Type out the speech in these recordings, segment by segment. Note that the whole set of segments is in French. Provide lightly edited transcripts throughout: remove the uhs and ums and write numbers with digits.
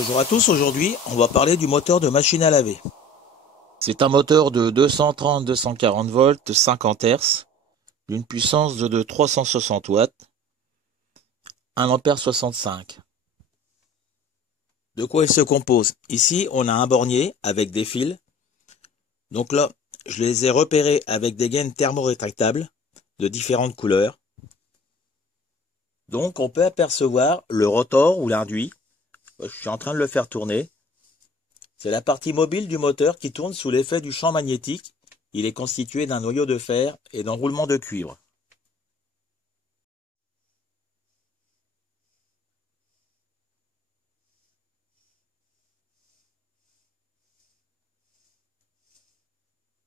Bonjour à tous, aujourd'hui on va parler du moteur de machine à laver. C'est un moteur de 230-240 volts, 50 Hz, d'une puissance de 360 watts, 1 ampère 65. De quoi il se compose? Ici on a un bornier avec des fils. Donc là je les ai repérés avec des gaines thermorétractables de différentes couleurs. Donc on peut apercevoir le rotor ou l'induit. Je suis en train de le faire tourner. C'est la partie mobile du moteur qui tourne sous l'effet du champ magnétique. Il est constitué d'un noyau de fer et d'enroulement de cuivre.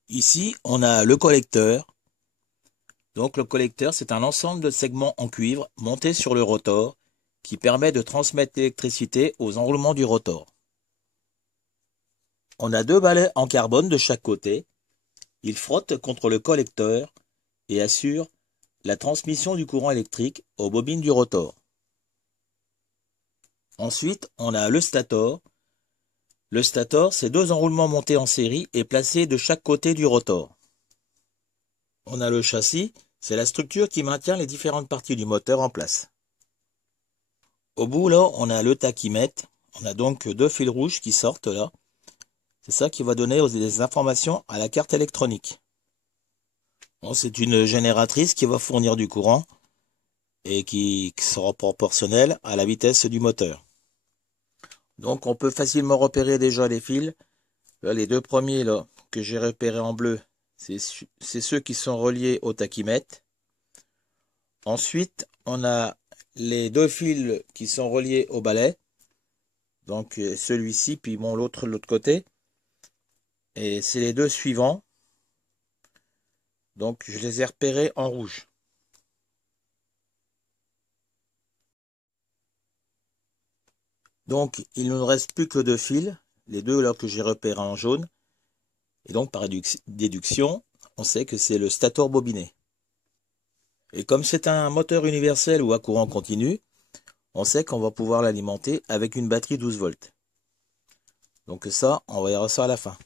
Ici, on a le collecteur. Donc le collecteur, c'est un ensemble de segments en cuivre montés sur le rotor qui permet de transmettre l'électricité aux enroulements du rotor. On a deux balais en carbone de chaque côté. Ils frottent contre le collecteur et assurent la transmission du courant électrique aux bobines du rotor. Ensuite, on a le stator. Le stator, c'est deux enroulements montés en série et placés de chaque côté du rotor. On a le châssis, c'est la structure qui maintient les différentes parties du moteur en place. Au bout, là, on a le tachymètre. On a donc deux fils rouges qui sortent là. C'est ça qui va donner des informations à la carte électronique. Bon, c'est une génératrice qui va fournir du courant et qui sera proportionnelle à la vitesse du moteur. Donc on peut facilement repérer déjà les fils. Là, les deux premiers là, que j'ai repérés en bleu, c'est ceux qui sont reliés au tachymètre. Ensuite, on a les deux fils qui sont reliés au balai. Donc celui-ci, puis bon, l'autre de l'autre côté. Et c'est les deux suivants. Donc je les ai repérés en rouge. Donc il ne nous reste plus que deux fils. Les deux là que j'ai repérés en jaune. Et donc par déduction, on sait que c'est le stator bobiné. Et comme c'est un moteur universel ou à courant continu, on sait qu'on va pouvoir l'alimenter avec une batterie 12 volts. Donc ça, on verra ça à la fin.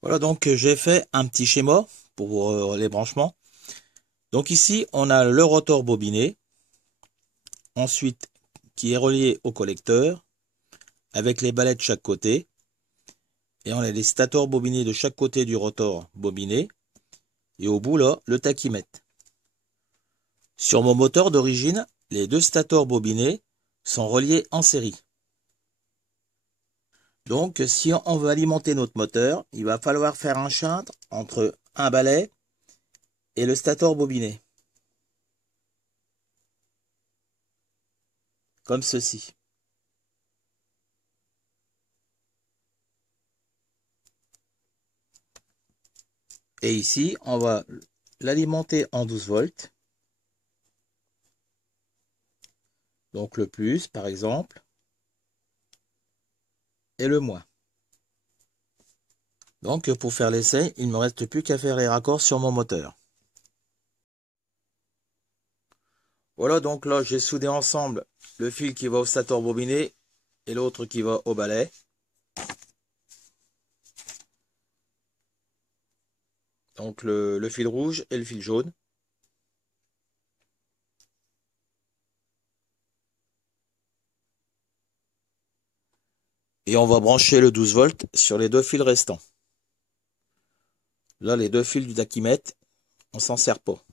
Voilà, donc j'ai fait un petit schéma pour les branchements. Donc ici, on a le rotor bobiné, ensuite qui est relié au collecteur, avec les balais de chaque côté. Et on a les stators bobinés de chaque côté du rotor bobiné. Et au bout là, le tachymètre. Sur mon moteur d'origine, les deux stators bobinés sont reliés en série. Donc, si on veut alimenter notre moteur, il va falloir faire un chantre entre un balai et le stator bobiné. Comme ceci. Et ici, on va l'alimenter en 12 volts. Donc le plus, par exemple, et le moins. Donc pour faire l'essai, il ne me reste plus qu'à faire les raccords sur mon moteur. Voilà, donc là j'ai soudé ensemble le fil qui va au stator bobiné et l'autre qui va au balai. Donc le fil rouge et le fil jaune. Et on va brancher le 12 volts sur les deux fils restants. Là, les deux fils du tachymètre, on s'en sert pas.